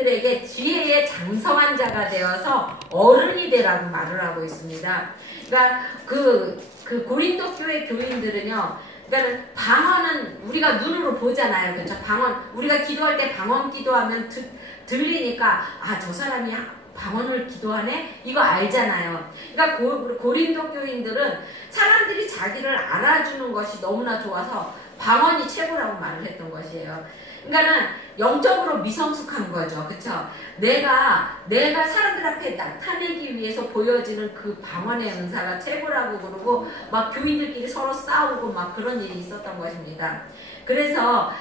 교인들에게 지혜의 장성한 자가 되어서 어른이 되라고 말을 하고 있습니다. 그러니까 그 고린도 교회 교인들은요, 그러니까 방언은 우리가 눈으로 보잖아요. 그렇죠? 방언, 우리가 기도할 때 방언 기도하면 들리니까, 아, 저 사람이 방언을 기도하네? 이거 알잖아요. 그러니까 고린도 교인들은 사람들이 자기를 알아주는 것이 너무나 좋아서 방언이 최고라고 말을 했던 것이에요. 그러니까는 영적으로 미성숙한 거죠. 그쵸? 내가 사람들 앞에 나타내기 위해서 보여지는 그 방언의 은사가 최고라고 그러고 막 교인들끼리 서로 싸우고 막 그런 일이 있었던 것입니다. 그래서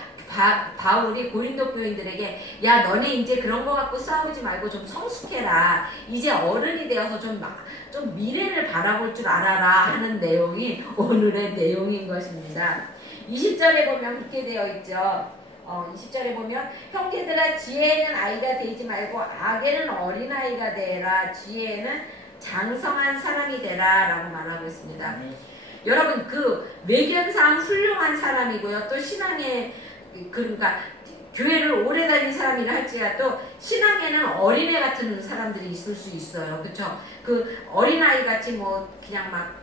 바울이 고린도 교인들에게, 야, 너네 이제 그런 거 갖고 싸우지 말고 좀 성숙해라. 이제 어른이 되어서 좀 미래를 바라볼 줄 알아라 하는 내용이 오늘의 내용인 것입니다. 20절에 보면 그렇게 되어 있죠. 20절에 보면, 형제들아, 지혜에는 아이가 되지 말고 악에는 어린아이가 되라. 지혜에는 장성한 사람이 되라 라고 말하고 있습니다. 여러분, 그 외견상 훌륭한 사람이고요, 또 신앙에, 그러니까 교회를 오래 다닌 사람이라 할지라도 신앙에는 어린애 같은 사람들이 있을 수 있어요. 그쵸? 그 어린아이 같이 뭐 그냥 막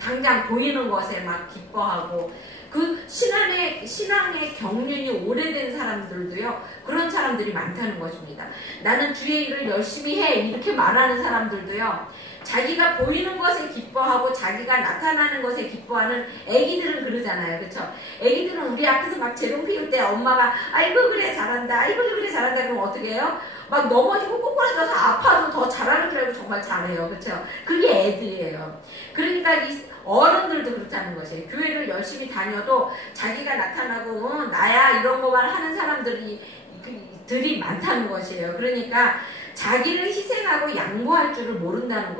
당장 보이는 것에 막 기뻐하고, 그 신앙의 경륜이 오래된 사람들도요, 그런 사람들이 많다는 것입니다. 나는 주의 일을 열심히 해, 이렇게 말하는 사람들도요, 자기가 보이는 것에 기뻐하고 자기가 나타나는 것에 기뻐하는 애기들은 그러잖아요. 그쵸? 애기들은 우리 앞에서 막 재롱 피울 때 엄마가 아이고 그래 잘한다, 아이고 그래 잘한다 그러면 어떻게 해요? 막 넘어지고 꼬꾸라져서 아파도 더 잘하는 줄 알고 정말 잘해요. 그쵸? 그게 애들이에요. 그러니까 이 어른들도 그렇다는 것이에요. 교회를 열심히 다녀도 자기가 나타나고 나야 이런 거만 하는 사람들이 많다는 것이에요. 그러니까 자기를 희생하고 양보할 줄을 모른다는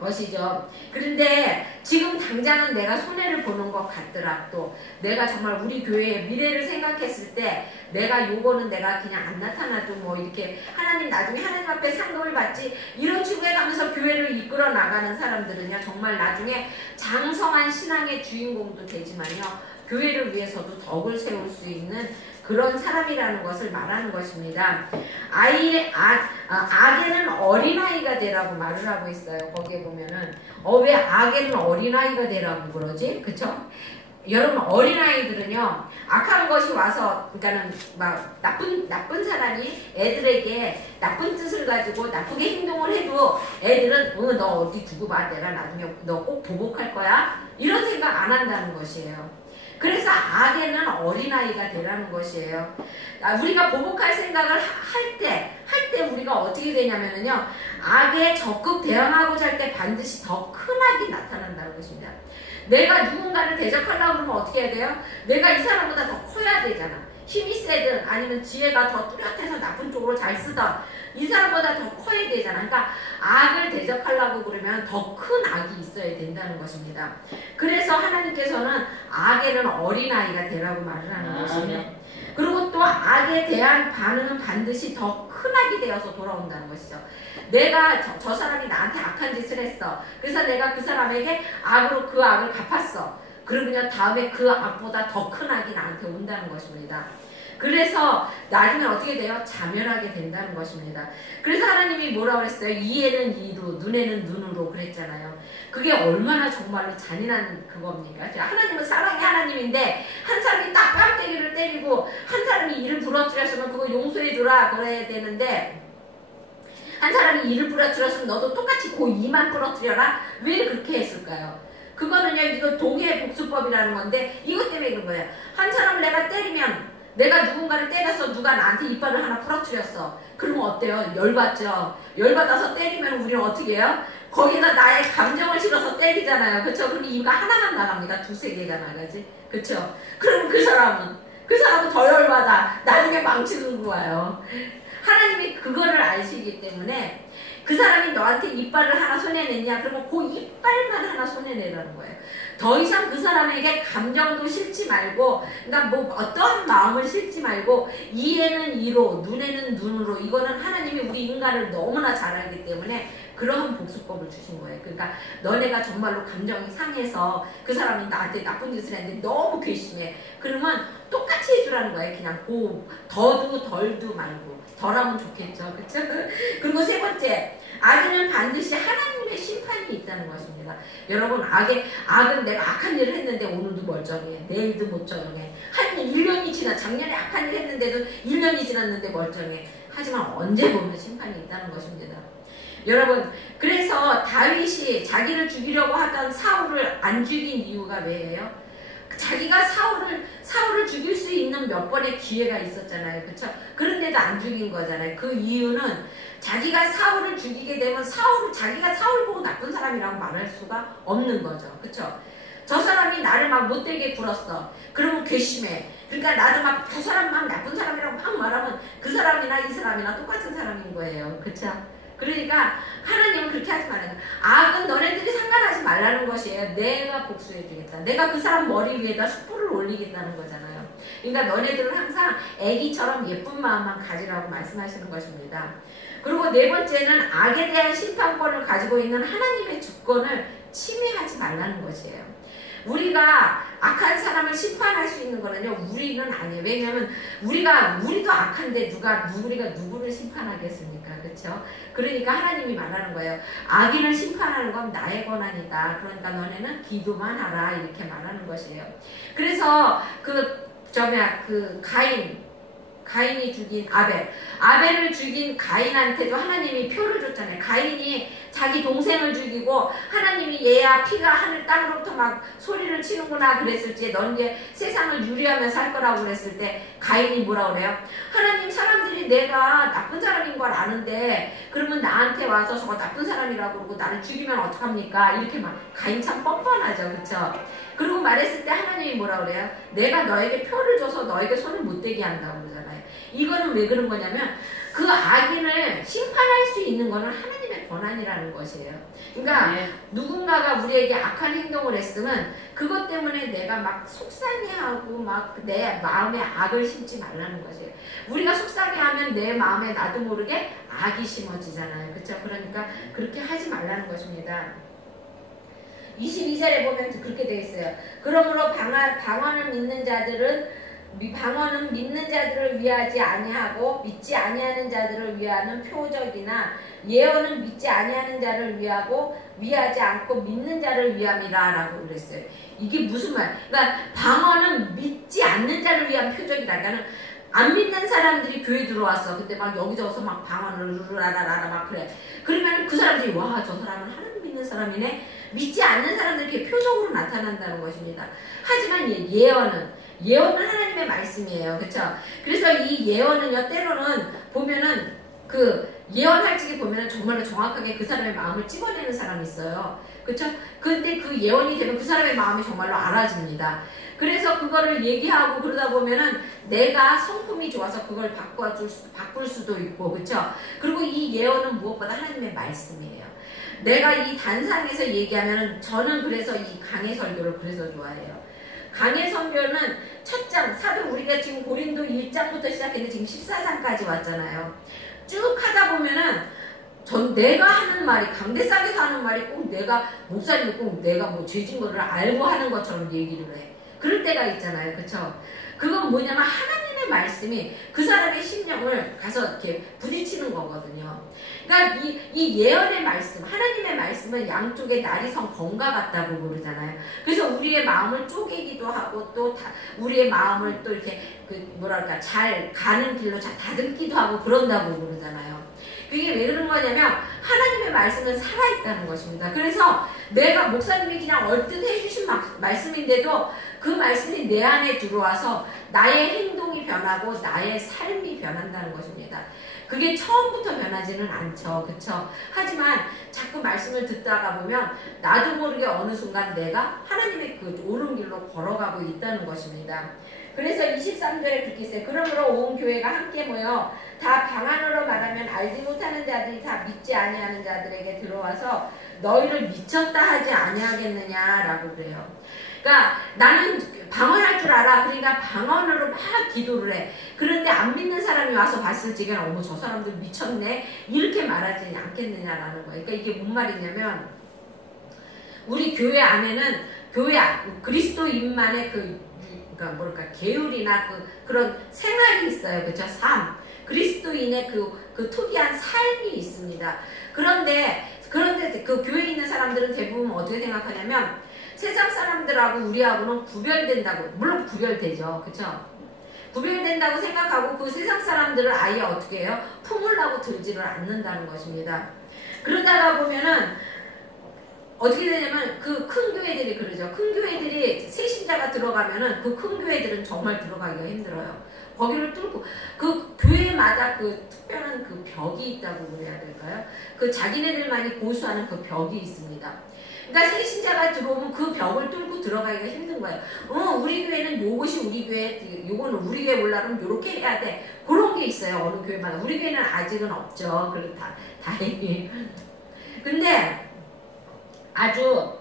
것이죠. 그런데 지금 당장은 내가 손해를 보는 것 같더라도 내가 정말 우리 교회의 미래를 생각했을 때 내가 요거는 내가 그냥 안 나타나도 뭐 이렇게 하나님 나중에 하나님 앞에 상급을 받지, 이런 식으로 해가면서 교회를 이끌어 나가는 사람들은요, 정말 나중에 장성한 신앙의 주인공도 되지만요, 교회를 위해서도 덕을 세울 수 있는 그런 사람이라는 것을 말하는 것입니다. 악에는 어린아이가 되라고 말을 하고 있어요. 거기에 보면은 왜 악에는 어린아이가 되라고 그러지? 그쵸? 여러분, 어린아이들은요, 악한 것이 와서, 그러니까는 막 나쁜 사람이 애들에게 나쁜 뜻을 가지고 나쁘게 행동을 해도 애들은 너 어디 두고 봐, 내가 나중에 너 꼭 보복할 거야, 이런 생각 안 한다는 것이에요. 그래서 악에는 어린아이가 되라는 것이에요. 우리가 보복할 생각을 할 때 우리가 어떻게 되냐면요, 악에 적극 대응하고자 할 때 반드시 더 큰 악이 나타난다는 것입니다. 내가 누군가를 대적하려고 그러면 어떻게 해야 돼요? 내가 이 사람보다 더 커야 되잖아. 힘이 세든 아니면 지혜가 더 뚜렷해서 나쁜 쪽으로 잘 쓰던 이 사람보다 더 커야 되잖아. 그러니까 악을 대적하려고 그러면 더 큰 악이 있어야 된다는 것입니다. 그래서 하나님께서는 악에는 어린아이가 되라고 말을 하는 것이에요. 그리고 또 악에 대한 반응은 반드시 더 큰 악이 되어서 돌아온다는 것이죠. 내가 저 사람이 나한테 악한 짓을 했어. 그래서 내가 그 사람에게 악으로 그 악을 갚았어. 그러면 다음에 그 악보다 더 큰 악이 나한테 온다는 것입니다. 그래서 나중에 어떻게 돼요? 자멸하게 된다는 것입니다. 그래서 하나님이 뭐라고 그랬어요? 이에는 이로, 눈에는 눈으로 그랬잖아요. 그게 얼마나 정말로 잔인한 그겁니까? 하나님은 사랑의 하나님인데 한 사람이 딱 깜때기를 때리고 한 사람이 이를 부러뜨렸으면 그거 용서해주라 그래야 되는데, 한 사람이 이를 부러뜨렸으면 너도 똑같이 그 이만 부러뜨려라? 왜 그렇게 했을까요? 그거는요, 이거 동해 복수법이라는 건데 이것 때문에 그런 거예요. 한 사람을 내가 때리면, 내가 누군가를 때려서 누가 나한테 이빨을 하나 부러뜨렸어. 그러면 어때요? 열받죠? 열받아서 때리면 우리는 어떻게 해요? 거기다 나의 감정을 실어서 때리잖아요. 그쵸? 그럼 이가 하나만 나갑니다. 두세 개가 나가지. 그쵸? 그럼 그 사람은 더 열받아. 나중에 망치는 거예요. 하나님이 그거를 아시기 때문에 그 사람이 너한테 이빨을 하나 손해냈냐? 그러면 그 이빨만 하나 손해내라는 거예요. 더 이상 그 사람에게 감정도 실지 말고, 그러니까 뭐 어떠한 마음을 실지 말고, 이에는 이로, 눈에는 눈으로, 이거는 하나님이 우리 인간을 너무나 잘 알기 때문에 그러한 복수법을 주신 거예요. 그러니까 너네가 정말로 감정이 상해서 그 사람이 나한테 나쁜 짓을 했는데 너무 괘씸해. 그러면 똑같이 해주라는 거예요. 그냥 더도 덜도 말고. 덜하면 좋겠죠. 그쵸? 그리고 세 번째, 악인은 반드시 하나님의 심판이 있다는 것입니다. 여러분, 악은 내가 악한 일을 했는데 오늘도 멀쩡해. 내일도 멀쩡해. 한 1년이 작년에 악한 일 했는데도 1년이 지났는데 멀쩡해. 하지만 언제 보면 심판이 있다는 것입니다. 여러분, 그래서 다윗이 자기를 죽이려고 하던 사울을 안 죽인 이유가 왜예요? 자기가 사울을 죽일 수 있는 몇 번의 기회가 있었잖아요. 그쵸? 그런데도 안 죽인 거잖아요. 그 이유는 자기가 사울을 죽이게 되면 자기가 사울 보고 나쁜 사람이라고 말할 수가 없는 거죠. 그쵸? 저 사람이 나를 막 못되게 굴었어. 그러면 괘씸해. 그러니까 나도 막 저 사람 막 나쁜 사람이라고 막 말하면 그 사람이나 이 사람이나 똑같은 사람인 거예요. 그쵸? 그러니까 하나님은 그렇게 하지 말라는 거예요. 악은 너네들이 상관하지 말라는 것이에요. 내가 복수해주겠다. 내가 그 사람 머리 위에다 숯불을 올리겠다는 거잖아요. 그러니까 너네들은 항상 애기처럼 예쁜 마음만 가지라고 말씀하시는 것입니다. 그리고 네 번째는 악에 대한 심판권을 가지고 있는 하나님의 주권을 침해하지 말라는 것이에요. 우리가 악한 사람을 심판할 수 있는 거는요, 우리는 아니에요. 왜냐하면 우리도 악한데 우리가 누구를 심판하겠습니까? 그렇죠? 그러니까 하나님이 말하는 거예요. 악인을 심판하는 건 나의 권한이다. 그러니까 너네는 기도만 하라. 이렇게 말하는 것이에요. 그래서 가인이 죽인 아벨을 죽인 가인한테도 하나님이 표를 줬잖아요. 가인이 자기 동생을 죽이고 하나님이 얘야 피가 하늘 땅으로부터 막 소리를 치는구나 그랬을 때 넌 이제 세상을 유리하면서 할 거라고 그랬을 때 가인이 뭐라 그래요? 하나님, 사람들이 내가 나쁜 사람인 걸 아는데 그러면 나한테 와서 저거 나쁜 사람이라고 그러고 나를 죽이면 어떡합니까? 이렇게 막 가인 참 뻔뻔하죠. 그쵸? 그리고 말했을 때 하나님이 뭐라 그래요? 내가 너에게 표를 줘서 너에게 손을 못 대게 한다고 그러잖아요. 이거는 왜 그런 거냐면 그 악인을 심판할 수 있는 거는 하나님의 권한이라는 것이에요. 그러니까 누군가가 우리에게 악한 행동을 했으면 그것 때문에 내가 막 속상해하고 막 내 마음에 악을 심지 말라는 것이에요. 우리가 속상해하면 내 마음에 나도 모르게 악이 심어지잖아요. 그렇죠? 그러니까 그렇게 하지 말라는 것입니다. 22절에 보면 그렇게 되어 있어요. 그러므로 방언을 믿는 자들을 위하지 아니하고 믿지 아니하는 자들을 위하는 표적이나 예언은 믿지 아니하는 자를 위하지 않고 믿는 자를 위함이라 라고 그랬어요. 이게 무슨 말? 그러니까 방언은 믿지 않는 자를 위한 표적이다. 그러니까 안 믿는 사람들이 교회 들어왔어. 근데 막 여기저기서 막 방언을 루루라라라 막 그래. 그러면 그 사람들이 와, 저 사람은 하나님 믿는 사람이네. 믿지 않는 사람들이 이렇게 표적으로 나타난다는 것입니다. 하지만 예언은 하나님의 말씀이에요. 그쵸? 그래서 이 예언은요, 때로는 보면은 예언할 적에 보면은 정말로 정확하게 그 사람의 마음을 찍어내는 사람이 있어요. 그쵸? 근데 그 예언이 되면 그 사람의 마음이 정말로 알아집니다. 그래서 그거를 얘기하고 그러다 보면은 내가 성품이 좋아서 그걸 바꿀 수도 있고, 그쵸? 그리고 이 예언은 무엇보다 하나님의 말씀이에요. 내가 이 단상에서 얘기하면은 저는 그래서 이 강해 설교를 그래서 좋아해요. 강해 선교는 첫 장, 우리가 지금 고린도 1장부터 시작했는데 지금 14장까지 왔잖아요. 쭉 하다 보면은 내가 하는 말이, 강대상에서 하는 말이 꼭 내가, 목사님이 꼭 내가 뭐 죄진 거를 알고 하는 것처럼 얘기를 해. 그럴 때가 있잖아요. 그쵸? 그건 뭐냐면 하나님의 말씀이 그 사람의 심령을 가서 이렇게 부딪히는 거거든요. 그러니까 이 예언의 말씀, 하나님의 말씀은 양쪽에 나리성 검과 같다고 부르잖아요. 그래서 우리의 마음을 쪼개기도 하고 또 우리의 마음을 또 이렇게 잘 가는 길로 잘 다듬기도 하고 그런다고 부르잖아요. 그게 왜 그런 거냐면 하나님의 말씀은 살아있다는 것입니다. 그래서 내가 목사님이 그냥 얼뜻 해주신 말씀인데도 그 말씀이 내 안에 들어와서 나의 행동이 변하고 나의 삶이 변한다는 것입니다. 그게 처음부터 변하지는 않죠. 그쵸? 하지만 자꾸 말씀을 듣다가 보면 나도 모르게 어느 순간 내가 하나님의 그 옳은 길로 걸어가고 있다는 것입니다. 그래서 23절에 그렇게 있어요. 그러므로 온 교회가 함께 모여 다 방 안으로 말하면 알지 못하는 자들이 다 믿지 아니하는 자들에게 들어와서 너희를 미쳤다 하지 아니하겠느냐라고 그래요. 그러니까 나는 방언할 줄 알아. 그러니까 방언으로 막 기도를 해. 그런데 안 믿는 사람이 와서 봤을 적에는 어머 저 사람들 미쳤네 이렇게 말하지 않겠느냐라는 거예요. 그러니까 이게 뭔 말이냐면 우리 교회 안에는 그리스도인만의 그러니까 뭐랄까 계율이나 그런 생활이 있어요. 그죠? 삶. 그리스도인의 그 특이한 삶이 있습니다. 그런데 그 교회에 있는 사람들은 대부분 어떻게 생각하냐면 세상 사람들하고 우리하고는 구별된다고, 물론 구별되죠. 그쵸? 구별된다고 생각하고 그 세상 사람들을 아예 어떻게 해요? 품으려고 들지를 않는다는 것입니다. 그러다가 보면은 어떻게 되냐면 그 큰 교회들이 그러죠. 큰 교회들이 새신자가 들어가면은 그 큰 교회들은 정말 들어가기가 힘들어요. 거기를 뚫고 그 교회마다 그 특별한 그 벽이 있다고 그래야 될까요? 그 자기네들만이 고수하는 그 벽이 있습니다. 그러니까 새신자가 들어오면 그 벽을 뚫고 들어가기가 힘든 거예요. 우리 교회는 요것이 우리 교회, 요거는 우리 교회 올라가면 요렇게 해야 돼. 그런 게 있어요. 어느 교회마다. 우리 교회는 아직은 없죠. 그렇다. 다행히. 근데 아주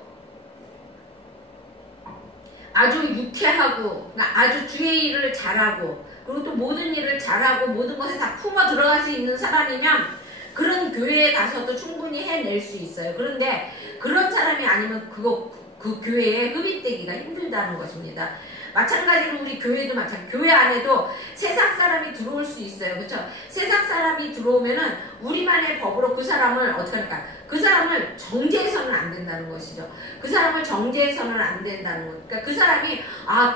유쾌하고 아주 주의 일을 잘하고 그리고 또 모든 일을 잘하고 모든 것에 다 품어 들어갈 수 있는 사람이면 그런 교회에 가서도 충분히 해낼 수 있어요. 그런데 그런 사람이 아니면 그 교회에 흡입되기가 힘들다는 것입니다. 마찬가지로 우리 교회도 교회 안에도 세상 사람이 들어올 수 있어요. 그렇죠? 세상 사람이 들어오면은 우리만의 법으로 그 사람을 어떻게 할까? 그 사람을 정죄해서는 안 된다는 것이죠. 그 사람을 정죄해서는 안 된다는 것. 그러니까 그 사람이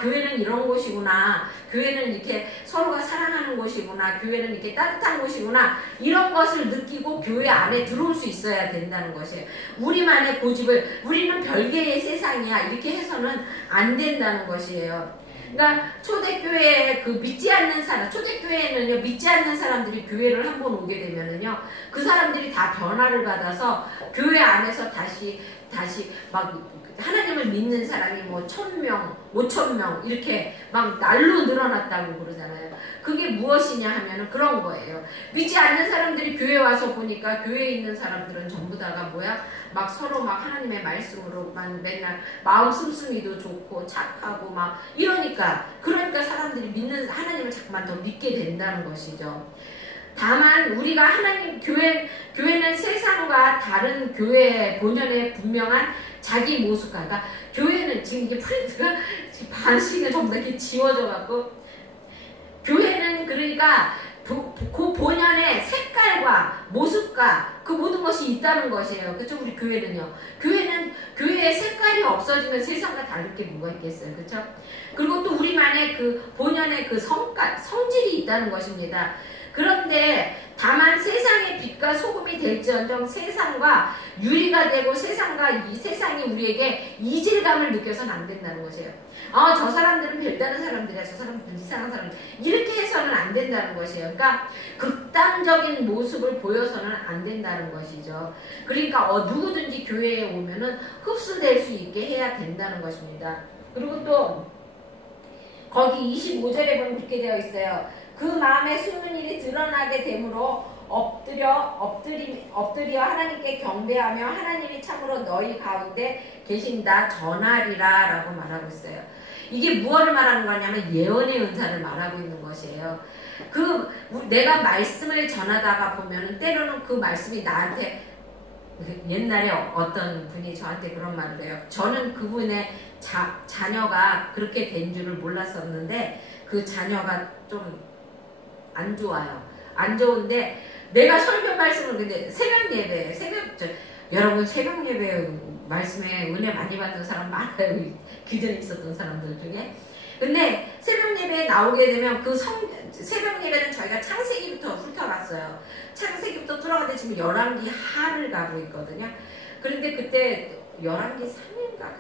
교회는 이런 곳이구나. 교회는 이렇게 서로가 사랑하는 곳이구나. 교회는 이렇게 따뜻한 곳이구나. 이런 것을 느끼고 교회 안에 들어올 수 있어야 된다는 것이에요. 우리만의 고집을 우리는 별개의 세상이야. 이렇게 해서는 안 된다는 것이에요. 그러니까 초대교회에 믿지 않는 사람, 초대교회에는요, 믿지 않는 사람들이 교회를 한번 오게 되면은요, 그 사람들이 다 변화를 받아서 교회 안에서 다시 막 하나님을 믿는 사람이 1,000명, 5,000명 이렇게 막 날로 늘어났다고 그러잖아요. 그게 무엇이냐 하면은 그런 거예요. 믿지 않는 사람들이 교회 와서 보니까 교회에 있는 사람들은 전부 다가 막 서로 막 하나님의 말씀으로만 맨날 마음 씀씀이도 좋고 착하고 막 그러니까 사람들이 하나님을 자꾸만 더 믿게 된다는 것이죠. 다만 우리가 교회는 세상과 다른 교회의 본연의 분명한 자기 모습과, 그러니까 교회는 지금 이게 프린트가 반씩은 전부 다 이렇게 지워져 갖고, 교회는 그러니까 그 본연의 색깔과 모습과 그 모든 것이 있다는 것이에요. 그렇죠? 우리 교회는요. 교회의 색깔이 없어지면 세상과 다를 게 뭐가 있겠어요. 그렇죠? 그리고 또 우리만의 그 본연의 그 성질이 있다는 것입니다. 그런데 다만 세상의 빛과 소금이 될지언정 세상과 유리가 되고 이 세상이 우리에게 이질감을 느껴서는 안 된다는 것이에요. 저 사람들은 별다른 사람들이야. 저 사람들은 이상한 사람들. 이렇게 해서는 안 된다는 것이에요. 그러니까 극단적인 모습을 보여서는 안 된다는 것이죠. 그러니까 누구든지 교회에 오면은 흡수될 수 있게 해야 된다는 것입니다. 그리고 또 거기 25절에 보면 그렇게 되어 있어요. 그 마음에 숨은 일이 드러나게 되므로 엎드려 하나님께 경배하며 하나님이 참으로 너희 가운데 계신다 전하리라 라고 말하고 있어요. 이게 무엇을 말하는 거냐면 예언의 은사를 말하고 있는 것이에요. 내가 말씀을 전하다가 보면은 때로는 그 말씀이 나한테, 옛날에 어떤 분이 저한테 그런 말을 해요. 저는 그분의 자녀가 그렇게 된 줄을 몰랐었는데 그 자녀가 좀 안 좋아요. 안 좋은데 내가 설교 말씀을 근데 새벽 예배 여러분 새벽 예배 말씀에 은혜 많이 받는 사람 많아요. 기존에 있었던 사람들 중에. 근데 새벽 예배에 나오게 되면 새벽 예배는 저희가 창세기부터 훑어갔어요. 창세기부터 뚫어가는데 지금 열왕기 하를 가고 있거든요. 그런데 그때 열왕기 3인가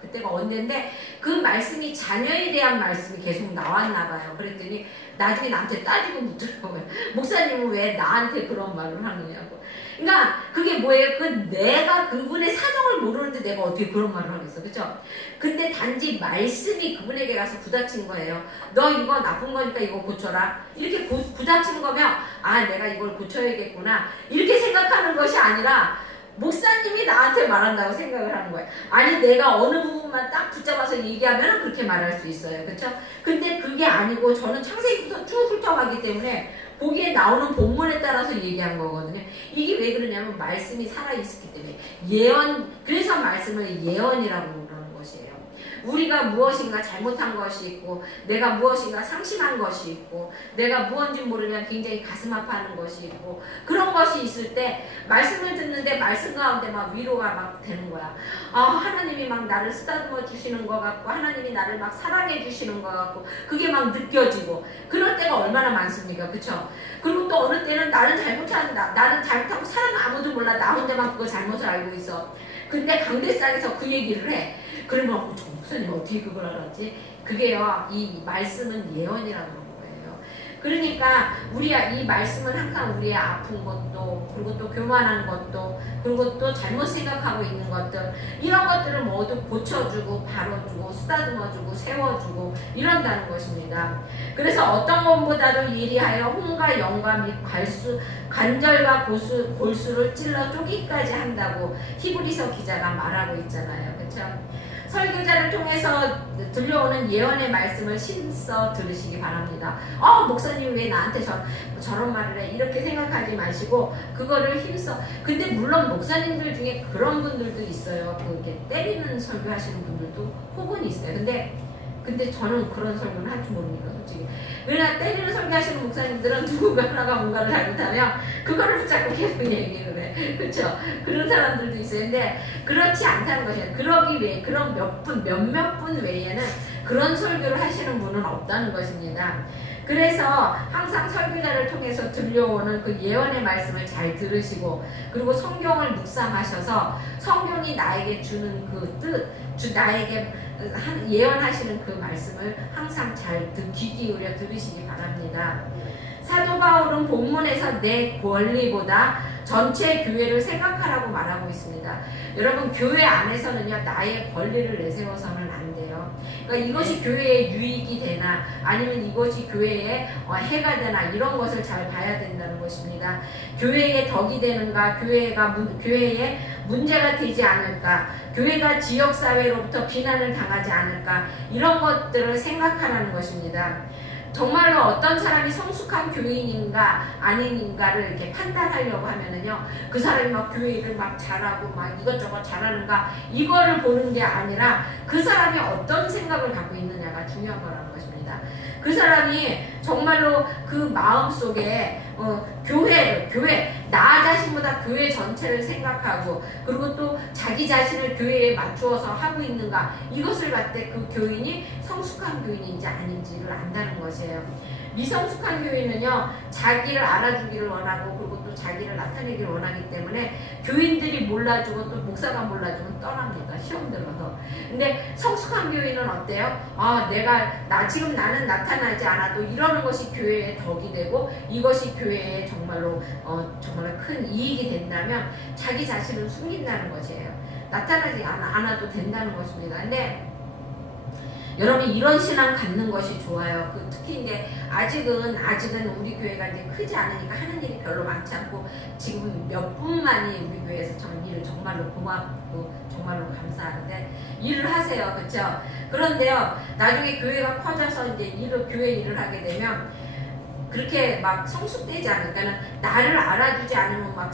그때가 언젠데 그 말씀이 자녀에 대한 말씀이 계속 나왔나 봐요. 그랬더니 나중에 나한테 따지고 묻더라고요. 목사님은 왜 나한테 그런 말을 하느냐고. 그러니까 그게 뭐예요? 그 내가 그분의 사정을 모르는데 내가 어떻게 그런 말을 하겠어, 그렇죠? 근데 단지 말씀이 그분에게 가서 부닥친 거예요. 너 이거 나쁜 거니까 이거 고쳐라. 이렇게 부닥친 거면 아 내가 이걸 고쳐야겠구나 이렇게 생각하는 것이 아니라 목사님이 나한테 말한다고 생각을 하는 거예요. 아니 내가 어느 부분만 딱 붙잡아서 얘기하면 그렇게 말할 수 있어요, 그렇죠? 근데 그게 아니고 저는 창세기부터 쭉 훑어가기 때문에 거기에 나오는 본문에 따라서 얘기한 거거든요. 이게 왜 그러냐면 말씀이 살아있기 때문에 예언, 그래서 말씀을 예언이라고 그러는 것이에요. 우리가 무엇인가 잘못한 것이 있고 내가 무엇인가 상심한 것이 있고 내가 무언지 모르면 굉장히 가슴 아파하는 것이 있고 그런 것이 있을 때 말씀을 듣는데 말씀 가운데 막 위로가 막 되는 거야. 아 하나님이 막 나를 쓰다듬어 주시는 것 같고 하나님이 나를 막 사랑해 주시는 것 같고 그게 막 느껴지고 그럴 때가 얼마나 많습니까, 그쵸? 그리고 또 어느 때는 나는 잘못하고 사람 아무도 몰라 나 혼자만 그거 잘못을 알고 있어. 근데 강대상에서 그 얘기를 해. 그러면 저 목사님 어떻게 그걸 알았지? 그게요, 이 말씀은 예언이라고 그러는 거예요. 그러니까 이 말씀은 항상 우리의 아픈 것도 그리고 또 교만한 것도 그리고 또 잘못 생각하고 있는 것들 이런 것들을 모두 고쳐주고 바로주고 쓰다듬어주고 세워주고 이런다는 것입니다. 그래서 어떤 것보다도 예리하여 홍과 영과 및 관절과 골수를 찔러 쪼기까지 한다고 히브리서 기자가 말하고 있잖아요, 그렇죠? 설교자를 통해서 들려오는 예언의 말씀을 신써 들으시기 바랍니다. 목사님 왜 나한테 저런 말을 해? 이렇게 생각하지 마시고 그거를 힘써. 근데 물론 목사님들 중에 그런 분들도 있어요. 그렇게 때리는 설교하시는 분들도 혹은 있어요. 근데 저는 그런 설교는 할 줄 모르니까 솔직히. 그러나 때리는 설교하시는 목사님들은 누군가가 뭔가를 잘못하면 그거를 붙잡고 계속 얘기를 해. 그렇죠? 그런 사람들도 있어요. 근데 그렇지 않다는 것이에요. 그러기 위해 그런 몇몇 분 외에는 그런 설교를 하시는 분은 없다는 것입니다. 그래서 항상 설교자를 통해서 들려오는 그 예언의 말씀을 잘 들으시고 그리고 성경을 묵상하셔서 성경이 나에게 주는 그 뜻, 나에게 예언하시는 그 말씀을 항상 잘 귀 기울여 들으시기 바랍니다. 사도 바울은 본문에서 내 권리보다 전체 교회를 생각하라고 말하고 있습니다. 여러분 교회 안에서는요 나의 권리를 내세워서는 안 돼요. 그러니까 이것이 교회에 유익이 되나 아니면 이것이 교회에 해가 되나 이런 것을 잘 봐야 된다는 것입니다. 교회에 덕이 되는가, 교회에 문제가 되지 않을까, 교회가 지역사회로부터 비난을 당하지 않을까 이런 것들을 생각하라는 것입니다. 정말로 어떤 사람이 성숙한 교인인가 아닌가를 이렇게 판단하려고 하면은요 그 사람이 막 교회를 막 잘하고 막 이것저것 잘하는가 이거를 보는 게 아니라 그 사람이 어떤 생각을 갖고 있느냐가 중요한 거라는 것입니다. 그 사람이 정말로 그 마음속에 교회 나 자신보다 교회 전체를 생각하고 그리고 또 자기 자신을 교회에 맞추어서 하고 있는가 이것을 봤을 때 그 교인이 성숙한 교인인지 아닌지를 안다는 것이에요. 미성숙한 교인은요 자기를 알아주기를 원하고 그리고 또 자기를 나타내기를 원하기 때문에 교인들이 몰라주고 또 목사가 몰라주면 떠납니다. 시험 들어서. 근데 성숙한 교인은 어때요? 지금 나는 나타나지 않아도 이러는 것이 교회에 덕이 되고 이것이 교회에 정말로 큰 이익이 된다면 자기 자신을 숨긴다는 것이에요. 나타나지 않아도 된다는 것입니다. 근데 여러분 이런 신앙 갖는 것이 좋아요. 특히 이제 아직은 우리 교회가 이제 크지 않으니까 하는 일이 별로 많지 않고 지금 몇 분만이 우리 교회에서 일을 정말로 고맙고 정말로 감사한데 일을 하세요, 그렇죠? 그런데요 나중에 교회가 커져서 이제 교회 일을 하게 되면 그렇게 막 성숙되지 않으니까는 나를 알아주지 않으면 막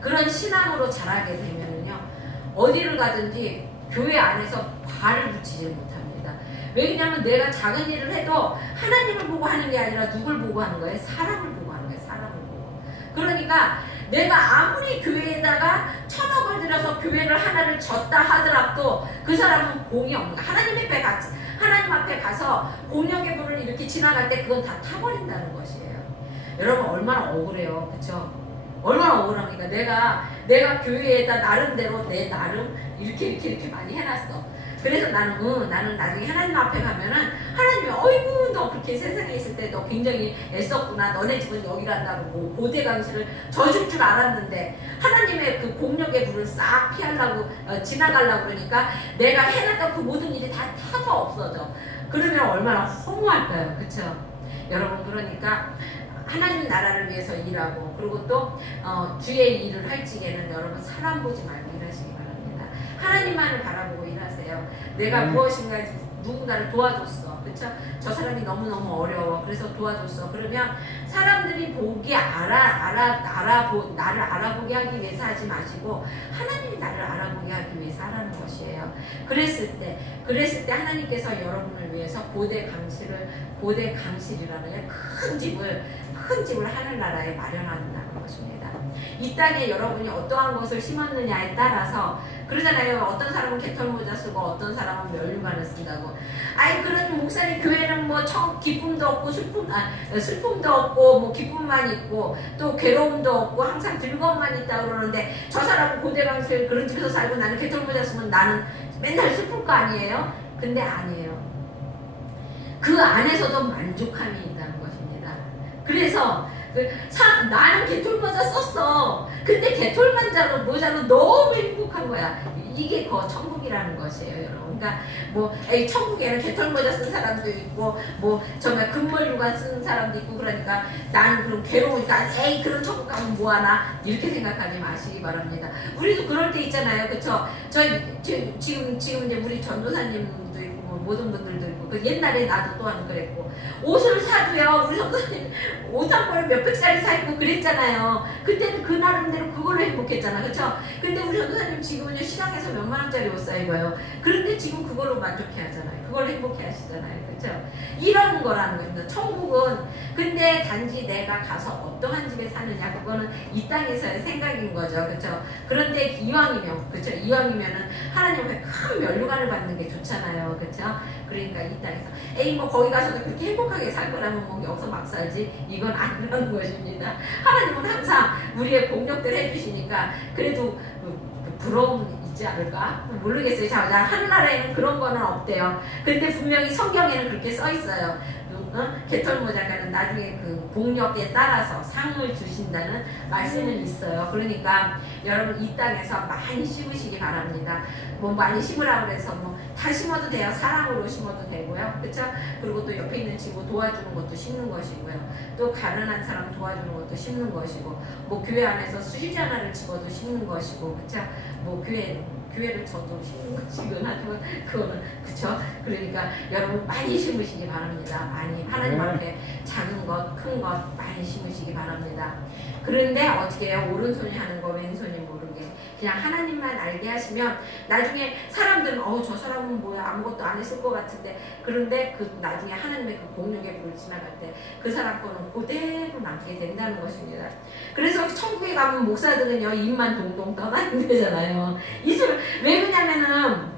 그런 신앙으로 자라게 되면은요 어디를 가든지 교회 안에서 발을 붙이지 못합니다. 왜냐하면 내가 작은 일을 해도 하나님을 보고 하는 게 아니라 누굴 보고 하는 거예요? 사람을 보고 하는 거예요. 사람을 보고. 그러니까 내가 아무리 교회에다가 1,000억을 들여서 교회를 하나를 졌다 하더라도 그 사람은 공이 없는 거예요. 하나님 앞에 가서 공역의 불을 이렇게 지나갈 때 그건 다 타버린다는 것이에요. 여러분 얼마나 억울해요. 그렇죠? 얼마나 억울합니까? 내가 교회에다 나름대로 내 나름 이렇게 많이 해놨어. 그래서 나는 나중에 하나님 앞에 가면은 하나님이 어이구 너 그렇게 세상에 있을 때 너 굉장히 애썼구나. 너네 집은 여기란다고 뭐 고대 강실을 져줄 줄 알았는데 하나님의 그 공력의 불을 싹 피하려고 지나가려고 그러니까 내가 해놨던 그 모든 일이 다 타서 없어져. 그러면 얼마나 허무할까요? 그쵸? 여러분 그러니까 하나님 나라를 위해서 일하고 그리고 또 주의 일을 할 적에는 여러분 사람 보지 말고 일하시기 바랍니다. 하나님만을 바라보고 일하세요. 내가 무엇인가 누군가를 도와줬어. 그쵸? 저 사람이 너무너무 어려워. 그래서 도와줬어. 그러면 사람들이 나를 알아보게 하기 위해서 하지 마시고 하나님이 나를 알아보게 하기 위해서 하라는 것이에요. 그랬을 때 하나님께서 여러분을 위해서 고대 강실이라는 큰 집을 하늘나라에 마련한다는 것입니다. 이 땅에 여러분이 어떠한 것을 심었느냐에 따라서 그러잖아요. 어떤 사람은 개털모자 쓰고 어떤 사람은 면류관을 쓴다고. 아이 그런 목사님 교회는 뭐 기쁨도 없고 슬픔도 없고 뭐 기쁨만 있고 또 괴로움도 없고 항상 즐거움만 있다고 그러는데 저 사람은 고대강실 그런 집에서 살고 나는 개털모자 쓰면 나는 맨날 슬플 거 아니에요? 근데 아니에요. 그 안에서도 만족함이 있다는 것입니다. 그래서 나는 개털모자 썼어. 근데 개털모자로 너무 행복한 거야. 이게 천국이라는 것이에요, 여러분. 그러니까 천국에는 개털모자 쓴 사람도 있고 정말 금물류관 쓴 사람도 있고 그러니까 나는 그럼 괴로우니까 그런 천국 가면 뭐하나 이렇게 생각하지 마시기 바랍니다. 우리도 그럴 때 있잖아요, 그쵸? 지금 이제 우리 전도사님도 있고 모든 분들도 있고 옛날에 나도 또한 그랬고 옷을 사도요 우리 전도사님 옷 한 벌 몇백짜리 사 입고 그랬잖아요. 그때는 그 나름대로 그걸로 행복했잖아, 그쵸? 근데 우리 전도사님 지금은 시장에서 몇만 원짜리 옷 사 입어요. 그런데 지금 그걸로 만족해 하잖아요. 그걸로 행복해 하시잖아요, 그쵸? 이런 거라는 겁니다. 천국은 근데 단지 내가 가서 어떠한 집에 사느냐 그거는 이 땅에서의 생각인 거죠, 그쵸? 그런데 이왕이면 그쵸? 이왕이면은 하나님 앞에 큰 면류관을 받는 게 좋잖아요, 그쵸? 그러니까 이 땅에서 거기 가서도 그렇게 행복하게 살 거라면 여기서 막 살지 이건 아니라는 것입니다. 하나님은 항상 우리의 공력들 해주시니까 그래도 부러움 있지 않을까? 모르겠어요. 하늘나라에는 그런 거는 없대요. 근데 분명히 성경에는 그렇게 써 있어요. 개털모자가는 나중에 그 공력에 따라서 상을 주신다는 말씀은 있어요. 그러니까 여러분 이 땅에서 많이 심으시기 바랍니다. 많이 심으라고 해서 다 심어도 돼요. 사랑으로 심어도 되고요. 그쵸? 그리고 또 옆에 있는 친구 도와주는 것도 심는 것이고요. 또 가난한 사람 도와주는 것도 심는 것이고 교회 안에서 수시지 하나를 집어도 심는 것이고 그쵸? 교회를 저도 심는 것이긴 하지만 그거는 그쵸? 그러니까 여러분 많이 심으시기 바랍니다. 많이 하나님 앞에 작은 것, 큰 것 많이 심으시기 바랍니다. 그런데 어떻게 해요? 오른손이 하는 거 왼손이 모르게 그냥 하나님만 알게 하시면 나중에 사람들은 저 사람은 뭐야 아무것도 안 했을 것 같은데 그런데 나중에 하나님의 그 공력의 불을 지나갈 때 그 사람 거는 그대로 남게 된다는 것입니다. 그래서 천국에 가면 목사들은요 입만 동동 떠나는 거잖아요. 왜 그러냐면은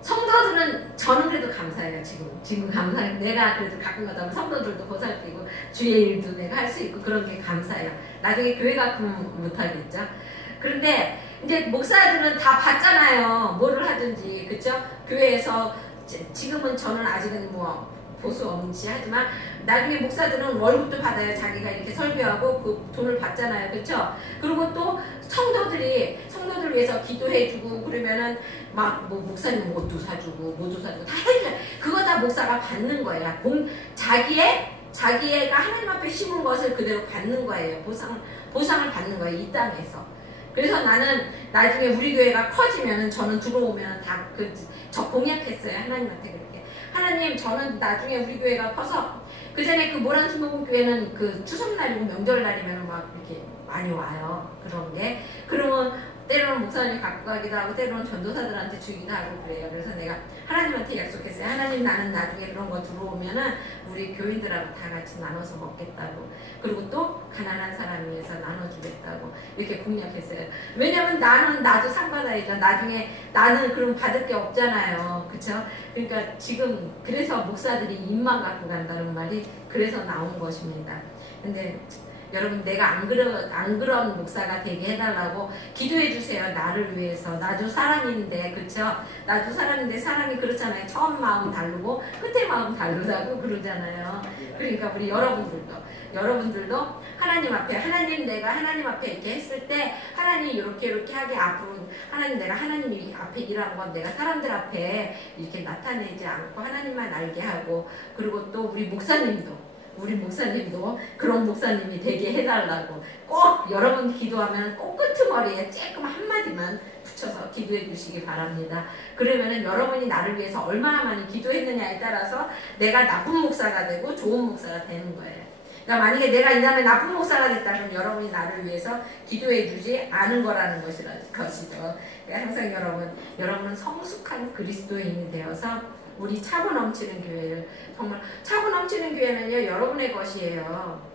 성도들은 저는 그래도 감사해요. 지금 감사해요. 내가 그래도 가끔 가다 보면 성도들도 보살피고 주의 일도 내가 할 수 있고 그런 게 감사해요. 나중에 교회 가면 못하겠죠. 그런데 이제 목사들은 다 봤잖아요. 뭐를 하든지 그쵸? 교회에서 지금은 저는 아직은 보수 없이 하지만 나중에 목사들은 월급도 받아요. 자기가 이렇게 설교하고 그 돈을 받잖아요. 그쵸? 그리고 또 성도들 위해서 기도해주고 그러면은 목사님 옷도 사주고 다 해줘요. 그거 다 목사가 받는 거예요. 자기애가 하나님 앞에 심은 것을 그대로 받는 거예요. 보상을 받는 거예요. 이 땅에서. 그래서 나는 나중에 우리 교회가 커지면은 저는 들어오면은 저 공약했어요. 하나님한테 그렇게. 하나님 저는 나중에 우리 교회가 커서 그 전에 그 모란수목은 교회는 그 추석날이고 명절날이면 이렇게 많이 와요. 그런 게. 그러면 때로는 목사님이 갖고 가기도 하고 때로는 전도사들한테 주기도 하고 그래요. 그래서 내가 하나님한테 약속했어요. 하나님 나는 나중에 그런 거 들어오면은 우리 교인들하고 다 같이 나눠서 먹겠다고. 그리고 또 가난한 사람 위해서 나눠주겠다고 이렇게 공약했어요. 왜냐면 나도 상 받아야죠. 나중에 나는 그럼 받을 게 없잖아요. 그쵸? 그러니까 지금 그래서 목사들이 입만 갖고 간다는 말이 그래서 나온 것입니다. 근데 여러분 내가 안 그런 목사가 되게 해달라고 기도해 주세요. 나를 위해서. 나도 사람인데 그쵸? 나도 사람인데 사람이 그렇잖아요. 처음 마음 다르고 끝에 마음 다르다고 그러잖아요. 그러니까 우리 여러분들도 하나님 앞에 내가 하나님 앞에 이렇게 했을 때 하나님 이렇게 하게 앞으로 하나님 내가 하나님 앞에 일하는 건 내가 사람들 앞에 이렇게 나타내지 않고 하나님만 알게 하고 그리고 또 우리 목사님도 그런 목사님이 되게 해달라고 꼭 여러분 기도하면 꼭 끄트머리에 조금 한마디만 붙여서 기도해 주시기 바랍니다. 그러면은 여러분이 나를 위해서 얼마나 많이 기도했느냐에 따라서 내가 나쁜 목사가 되고 좋은 목사가 되는 거예요. 그러니까 만약에 내가 이 다음에 나쁜 목사가 됐다면 여러분이 나를 위해서 기도해 주지 않은 거라는 것이죠. 그러니까 항상 여러분은 성숙한 그리스도인이 되어서 우리 차고 넘치는 교회를 정말 차고 넘치는 교회는요 여러분의 것이에요.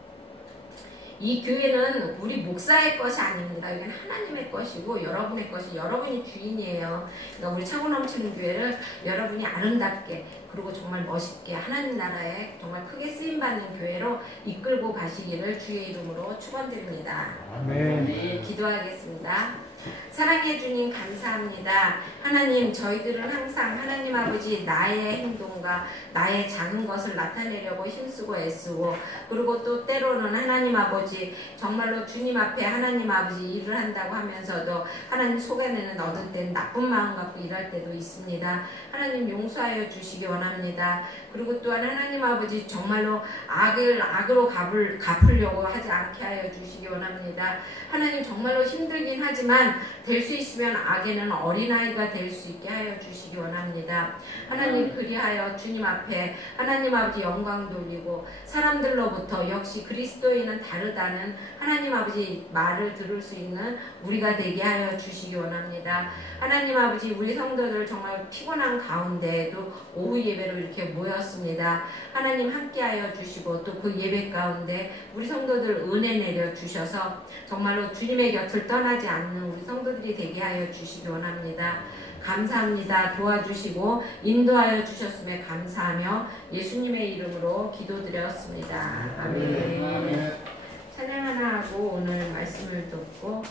이 교회는 우리 목사의 것이 아닙니다. 이건 하나님의 것이고 여러분의 것이 여러분이 주인이에요. 그러니까 우리 차고 넘치는 교회를 여러분이 아름답게 그리고 정말 멋있게 하나님 나라에 정말 크게 쓰임받는 교회로 이끌고 가시기를 주의 이름으로 축원드립니다. 아멘. 기도하겠습니다. 사랑해 주님 감사합니다. 하나님 저희들은 항상 하나님 아버지 나의 행동과 나의 작은 것을 나타내려고 힘쓰고 애쓰고 그리고 또 때로는 하나님 아버지 정말로 주님 앞에 하나님 아버지 일을 한다고 하면서도 하나님 속에는 어떤 때는 나쁜 마음 갖고 일할 때도 있습니다. 하나님 용서하여 주시기 원합니다. 그리고 또한 하나님 아버지 정말로 악으로 갚으려고 하지 않게 하여 주시기 원합니다. 하나님 정말로 힘들긴 하지만 될 수 있으면 악에는 어린아이가 될 수 있게 하여 주시기 원합니다. 하나님 그리하여 주님 앞에 하나님 아버지 영광 돌리고 사람들로부터 역시 그리스도인은 다르다는 하나님 아버지 말을 들을 수 있는 우리가 되게 하여 주시기 원합니다. 하나님 아버지 우리 성도들 정말 피곤한 가운데에도 오후 예배로 이렇게 모였습니다. 하나님 함께하여 주시고 또 그 예배 가운데 우리 성도들 은혜 내려 주셔서 정말로 주님의 곁을 떠나지 않는 우리 성도들이 되게 하여 주시기 원합니다. 감사합니다. 도와주시고 인도하여 주셨음에 감사하며 예수님의 이름으로 기도드렸습니다. 아멘. 찬양 하나 하고 오늘 말씀을 듣고